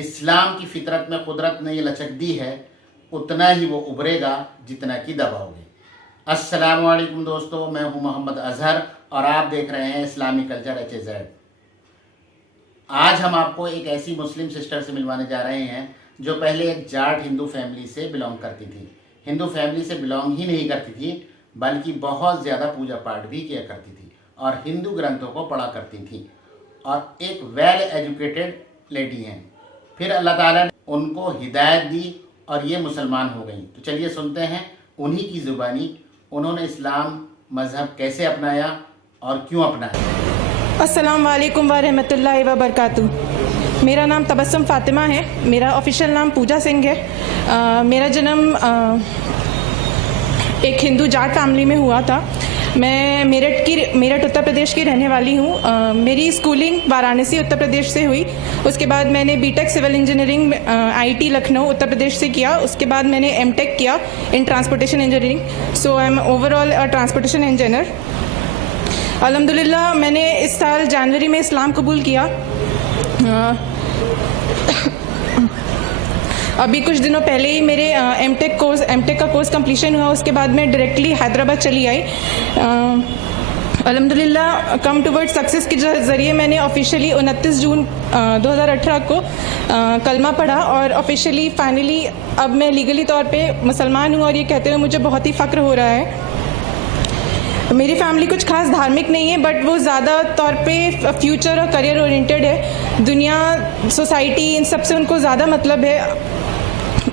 اسلام کی فطرت میں قدرت نے یہ لچک دی ہے، اتنا ہی وہ ابھرے گا جتنا کہ دباؤ گے۔ السلام علیکم دوستو، میں ہوں محمد اظہر اور آپ دیکھ رہے ہیں اسلامی کلچر HZ۔ آج ہم آپ کو ایک ایسی مسلم سسٹر سے ملوانے جا رہے ہیں جو پہلے ایک جاٹ ہندو فیملی سے بلانگ کرتی تھی۔ ہندو فیملی سے بلانگ ہی نہیں کرتی تھی بلکہ بہت زیادہ پوجا پاٹ بھی کیا کرتی تھی اور ہندو گرنتھوں کو پڑھا کرتی تھی اور ایک ویل ایجوکیٹڈ لیڈی ہیں۔ پھر اللہ تعالیٰ نے ان کو ہدایت دی اور یہ مسلمان ہو گئیں۔ تو چلیے سنتے ہیں انہی کی زبانی انہوں نے اسلام مذہب کیسے اپنایا اور کیوں اپنایا۔ السلام علیکم ورحمۃ اللہ وبرکاتہ۔ میرا نام تبسم فاطمہ ہے، میرا آفیشیل نام پوجا سنگھ ہے۔ میرا جنم ایک ہندو جاٹ فیملی میں ہوا تھا۔ میں میرٹھ اتر پردیش کی رہنے والی ہوں۔ میری اسکولنگ وارانسی اتر پردیش سے ہوئی۔ اس کے بعد میں نے BTech civil engineering IIT Lucknow Uttar Pradesh سے کیا۔ اس کے بعد میں نے MTech کیا in transportation engineering. So I am overall transportation engineer. الحمدللہ میں نے اس سال جنوری میں اسلام قبول کیا۔ ابھی کچھ دنوں پہلے ہی میرے MTech کا کورس کمپلیشن ہوا۔ اس کے بعد میں ڈائریکٹلی حیدرآباد چلی آئی۔ الحمدللہ کم ٹوورڈ سکسیس کے ذریعے میں نے آفیشیلی 29 جون 2018 کو کلمہ پڑھا اور آفیشیلی فائنلی اب میں لیگلی طور پہ مسلمان ہوں اور یہ کہتے ہوئے مجھے بہت ہی فخر ہو رہا ہے۔ میری فیملی کچھ خاص دھارمک نہیں ہے بٹ وہ زیادہ طور پہ فیوچر اور کریئر اورینٹیڈ ہے۔ دنیا، سوسائٹی، ان سب سے ان کو زیادہ مطلب ہے۔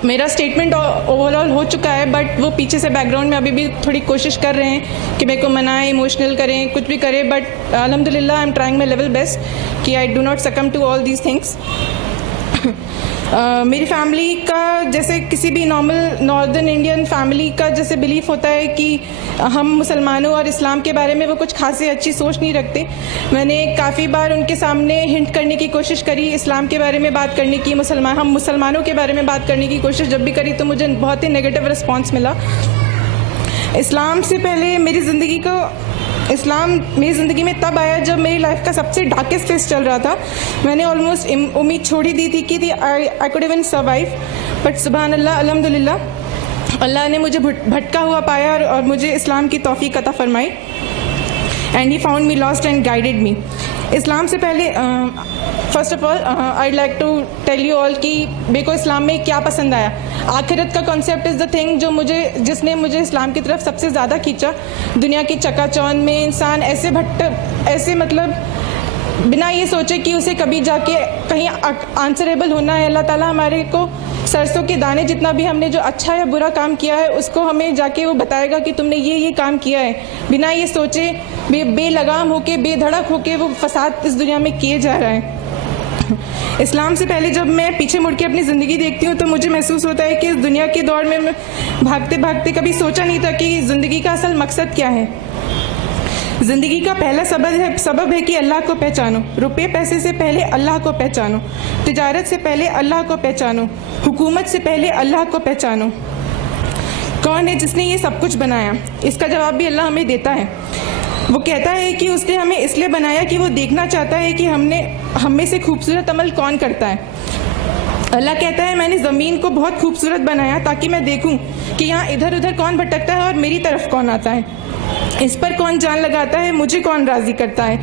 میرا اسٹیٹمنٹ اوور آل ہو چکا ہے بٹ وہ پیچھے سے بیک گراؤنڈ میں ابھی بھی تھوڑی کوشش کر رہے ہیں کہ میرے کو منائیں، ایموشنل کریں، کچھ بھی کریں، بٹ الحمدللہ I am trying my level best کہ I do not succumb to all these things. میری فیملی کا جیسے کسی بھی ناردرن انڈین فیملی کا جیسے بلیف ہوتا ہے کہ ہم مسلمانوں اور اسلام کے بارے میں وہ کچھ خاصی اچھی سوچ نہیں رکھتے۔ میں نے کافی بار ان کے سامنے ہنٹ کرنے کی کوشش کری، اسلام کے بارے میں بات کرنے کی، ہم مسلمانوں کے بارے میں بات کرنے کی کوشش جب بھی کری تو مجھے بہت ہی نیگیٹو رسپانس ملا۔ اسلام میری زندگی میں تب آیا جب میری لائف کا سب سے ڈارکسٹ فیز چل رہا تھا۔ میں نے آلموسٹ امید چھوڑ ہی دی تھی کہ I could even survive, but سبحان اللہ، الحمدللہ اللہ نے مجھے بھٹکا ہوا پایا اور مجھے اسلام کی توفیق عطا فرمائی۔ And he found me lost and guided me. اسلام سے پہلے first of all I like to tell you all کہ میرے کو اسلام میں کیا پسند آیا۔ آخرت کا کانسیپٹ از دا تھنگ جس نے مجھے اسلام کی طرف سب سے زیادہ کھینچا۔ دنیا کی چکا چوند میں انسان ایسے مطلب بنا یہ سوچے کہ اسے کبھی جا کے کہیں آنسریبل ہونا ہے، اللہ تعالیٰ ہمارے کو سرسوں کے دانے جتنا بھی ہم نے جو اچھا یا برا کام کیا ہے اس کو ہمیں جا کے وہ بتائے گا کہ تم نے یہ کام کیا ہے۔ بنا یہ سوچے بے لگام ہو کے، بے دھڑک ہو کے وہ فساد اس دنیا میں کیے جا رہا ہے۔ اسلام سے پہلے جب میں پیچھے مڑ کے اپنی زندگی دیکھتی ہوں تو مجھے محسوس ہوتا ہے کہ اس دنیا کے دور میں بھاگتے بھاگتے کبھی سوچا نہیں تھا کہ زندگی کا اصل مقصد کیا ہے۔ زندگی کا پہلا سبب ہے کہ اللہ کو پہچانو۔ روپے پیسے سے پہلے اللہ کو پہچانو، تجارت سے پہلے اللہ کو پہچانو، حکومت سے پہلے اللہ کو پہچانو۔ کون ہے جس نے یہ سب کچھ بنایا؟ اس کا جواب بھی اللہ ہمیں دیتا ہے۔ وہ کہتا ہے کہ اس نے ہمیں اس لیے بنایا کہ وہ دیکھنا چاہتا ہے کہ ہم میں سے خوبصورت عمل کون کرتا ہے۔ اللہ کہتا ہے میں نے زمین کو بہت خوبصورت بنایا تاکہ میں دیکھوں کہ یہاں ادھر ادھر کون بھٹکتا ہے اور میری طرف کون آتا ہے، اس پر کون جان لگاتا ہے، مجھے کون راضی کرتا ہے۔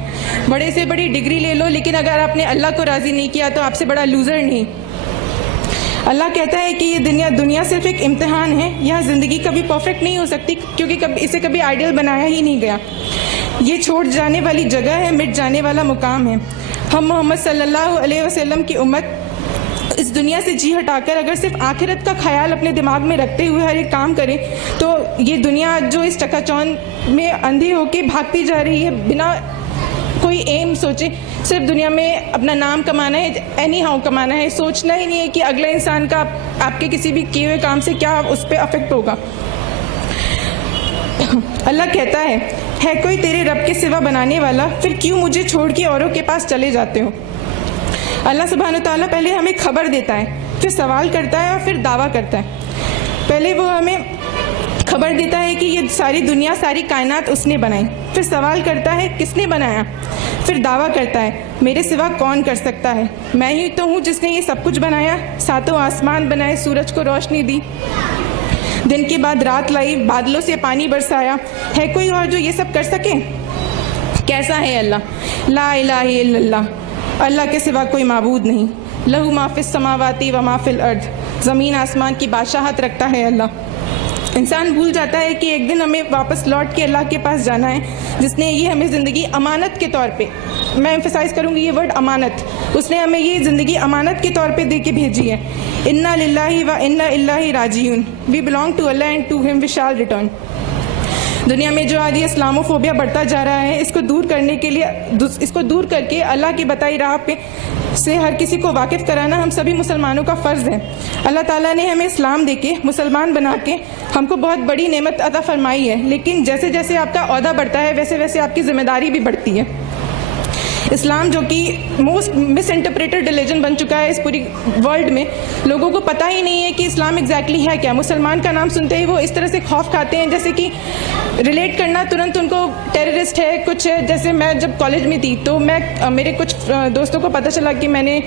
بڑے سے بڑی ڈگری لے لو لیکن اگر آپ نے اللہ کو راضی نہیں کیا تو آپ سے بڑا لوزر نہیں۔ اللہ کہتا ہے کہ یہ دنیا صرف ایک امتحان ہے۔ یہاں زندگی کبھی پرفیکٹ نہیں ہو سکتی کیونکہ اسے کبھی آئیڈیل بنایا ہی نہیں گیا۔ یہ چھوڑ جانے والی جگہ ہے، مٹ جانے والا مقام ہے۔ ہم محمد صلی اللہ علیہ وسلم کی امت اس دنیا سے جی ہٹا کر اگر صرف آخرت کا خیال اپنے دماغ میں رکھتے ہوئے ہر ایک کام کریں تو یہ دنیا جو اس چکا چوند میں اندھی ہو کے بھاگتی جا رہی ہے بنا کوئی ایم سوچے، صرف دنیا میں اپنا نام کمانا ہے، اینی ہاؤ کمانا ہے، سوچنا ہی نہیں ہے کہ اگلا انسان کا آپ کے کسی بھی کیے ہوئے کام سے کیا اس پہ افیکٹ ہوگا۔ اللہ کہتا ہے کوئی تیرے رب کے سوا بنانے والا، پھر کیوں مجھے چھوڑ کے اوروں کے پاس چلے جاتے ہو؟ اللہ سبحانہ تعالیٰ پہلے ہمیں خبر دیتا ہے، پھر سوال کرتا ہے اور پھر دعویٰ کرتا ہے۔ پہلے وہ ہمیں خبر دیتا ہے کہ یہ ساری دنیا، ساری کائنات اس نے بنائی، پھر سوال کرتا ہے کس نے بنایا، پھر دعویٰ کرتا ہے میرے سوا کون کر سکتا ہے؟ میں ہی تو ہوں جس نے یہ سب کچھ بنایا، ساتوں آسمان بنائے، سورج کو روشنی دی، دن کے بعد رات لائی، بادلوں سے پانی برسایا۔ ہے کوئی اور جو یہ سب کر سکے؟ کیسا ہے اللہ؟ لا الہ الا اللہ، اللہ کے سوا کوئی معبود نہیں۔ لہو ما فی السماوات و ما فی الارض، زمین آسمان کی بادشاہت رکھتا ہے اللہ۔ انسان بھول جاتا ہے کہ ایک دن ہمیں واپس لوٹ کے اللہ کے پاس جانا ہے، جس نے یہ ہمیں زندگی امانت کے طور پہ، میں ایمفسائز کروں گی یہ ورڈ امانت، اس نے ہمیں یہ زندگی امانت کے طور پہ دے کے بھیجی ہے۔ انا للہ و انا الیہ راجعون، we belong to Allah and to him we شال ریٹرن۔ دنیا میں جو آج یہ اسلاموفوبیا بڑھتا جا رہا ہے، اس کو دور کرنے کے لیے، اس کو دور کر کے اللہ کی بتائی راہ پہ سے ہر کسی کو واقف کرانا ہم سبھی مسلمانوں کا فرض ہے۔ اللہ تعالیٰ نے ہمیں اسلام دے کے، مسلمان بنا کے ہم کو بہت بڑی نعمت عطا فرمائی ہے، لیکن جیسے جیسے آپ کا عہدہ بڑھتا ہے ویسے ویسے آپ کی ذمہ داری بھی بڑھتی ہے۔ اسلام جو کہ موسٹ مس انٹرپریٹڈ ریلیجن بن چکا ہے اس پوری ورلڈ میں، لوگوں کو پتہ ہی نہیں ہے کہ اسلام ایگزیکٹلی ہے کیا۔ مسلمان کا نام سنتے ہی وہ اس طرح سے خوف کھاتے ہیں جیسے کہ ریلیٹ کرنا ترنت ان کو ٹیررسٹ ہے کچھ ہے۔ جیسے میں جب کالج میں تھی تو میرے کچھ دوستوں کو پتہ چلا کہ میں نے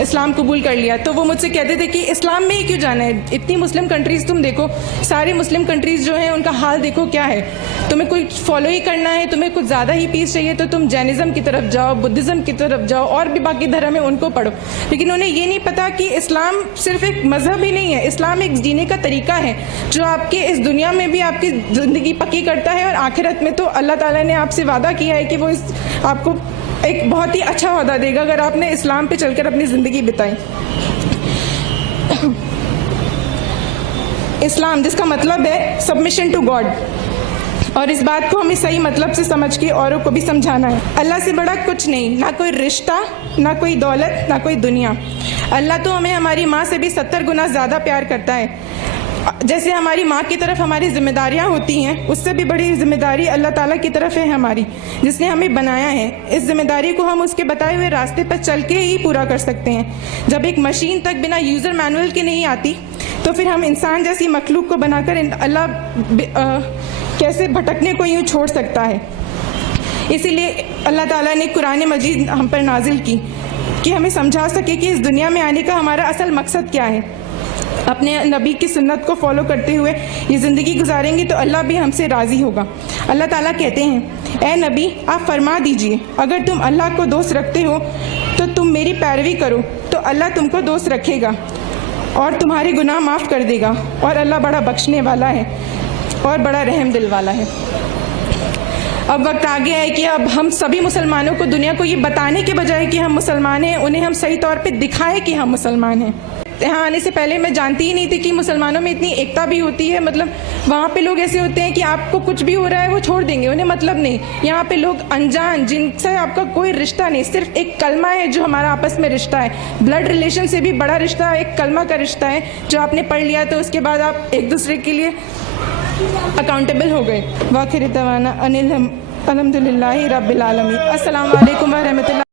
اسلام قبول کر لیا، تو وہ مجھ سے کہتے تھے کہ اسلام میں ہی کیوں جانا ہے؟ اتنی مسلم کنٹریز تم دیکھو، سارے مسلم کنٹریز جو ہیں ان کا حال دیکھو کیا ہے، تمہیں کوئی فالو ہی کرنا ہے، تمہیں کچھ زیادہ ہی پیس چاہیے تو تم جینزم کی طرف جاؤ، بدھزم کی طرف جاؤ، اور بھی باقی دھرم ہے ان کو پڑھو۔ لیکن انہیں یہ نہیں پتا کہ اسلام صرف ایک مذہب ہی نہیں ہے، اسلام ایک جینے کا طریقہ ہے جو آپ کے اس دنیا میں بھی آپ کی زندگی پکی کرتا ہے، اور آخرت میں تو اللہ تعالیٰ نے آپ سے وعدہ کیا ہے کہ وہ آپ کو ایک بہت ہی اچھا عہدہ دے گا اگر آپ نے اسلام پہ چل کر اپنی زندگی بتائی۔ اسلام جس کا مطلب ہے سبمیشن ٹو گاڈ، اور اس بات کو ہمیں صحیح مطلب سے سمجھ کے اوروں کو بھی سمجھانا ہے۔ اللہ سے بڑا کچھ نہیں، نہ کوئی رشتہ، نہ کوئی دولت، نہ کوئی دنیا۔ اللہ تو ہمیں ہماری ماں سے بھی 70 گنا زیادہ پیار کرتا ہے۔ جیسے ہماری ماں کی طرف ہماری ذمہ داریاں ہوتی ہیں، اس سے بھی بڑی ذمہ داری اللہ تعالیٰ کی طرف ہے ہماری، جس نے ہمیں بنایا ہے۔ اس ذمہ داری کو ہم اس کے بتائے ہوئے راستے پر چل کے ہی پورا کر سکتے ہیں۔ جب ایک مشین تک بنا یوزر مینول کے نہیں آتی تو پھر ہم انسان جیسی مخلوق کو بنا کر اللہ کیسے بھٹکنے کو یوں چھوڑ سکتا ہے؟ اسی لیے اللہ تعالیٰ نے قرآن مجید ہم پر نازل کی کہ ہمیں سمجھا سکے کہ اس دنیا میں آنے کا ہمارا اصل مقصد کیا ہے۔ اپنے نبی کی سنت کو فالو کرتے ہوئے یہ زندگی گزاریں گے تو اللہ بھی ہم سے راضی ہوگا۔ اللہ تعالیٰ کہتے ہیں، اے نبی آپ فرما دیجئے اگر تم اللہ کو دوست رکھتے ہو تو تم میری پیروی کرو تو اللہ تم کو دوست رکھے گا اور تمہارے گناہ معاف کر دے گا، اور اللہ بڑا بخشنے والا ہے اور بڑا رحم دل والا ہے۔ اب وقت آ گیا ہے کہ اب ہم سبھی مسلمانوں کو دنیا کو یہ بتانے کے بجائے کہ ہم مسلمان ہیں، انہیں ہم صحیح طور پہ دکھائیں کہ ہم مسلمان ہیں۔ یہاں آنے سے پہلے میں جانتی ہی نہیں تھی کہ مسلمانوں میں اتنی ایکتا بھی ہوتی ہے۔ مطلب وہاں پہ لوگ ایسے ہوتے ہیں کہ آپ کو کچھ بھی ہو رہا ہے وہ چھوڑ دیں گے، انہیں مطلب نہیں۔ یہاں پہ لوگ انجان جن سے آپ کا کوئی رشتہ نہیں، صرف ایک کلمہ ہے جو ہمارا آپس میں رشتہ ہے۔ بلڈ ریلیشن سے بھی بڑا رشتہ ایک کلمہ کا رشتہ ہے جو آپ نے پڑھ لیا تو اس کے بعد آپ ایک دوسرے کے لیے اکاؤنٹیبل ہو گئے۔ واخر دعوانا الحمد للہ رب العالمین۔ السلام علیکم ورحمۃ اللہ۔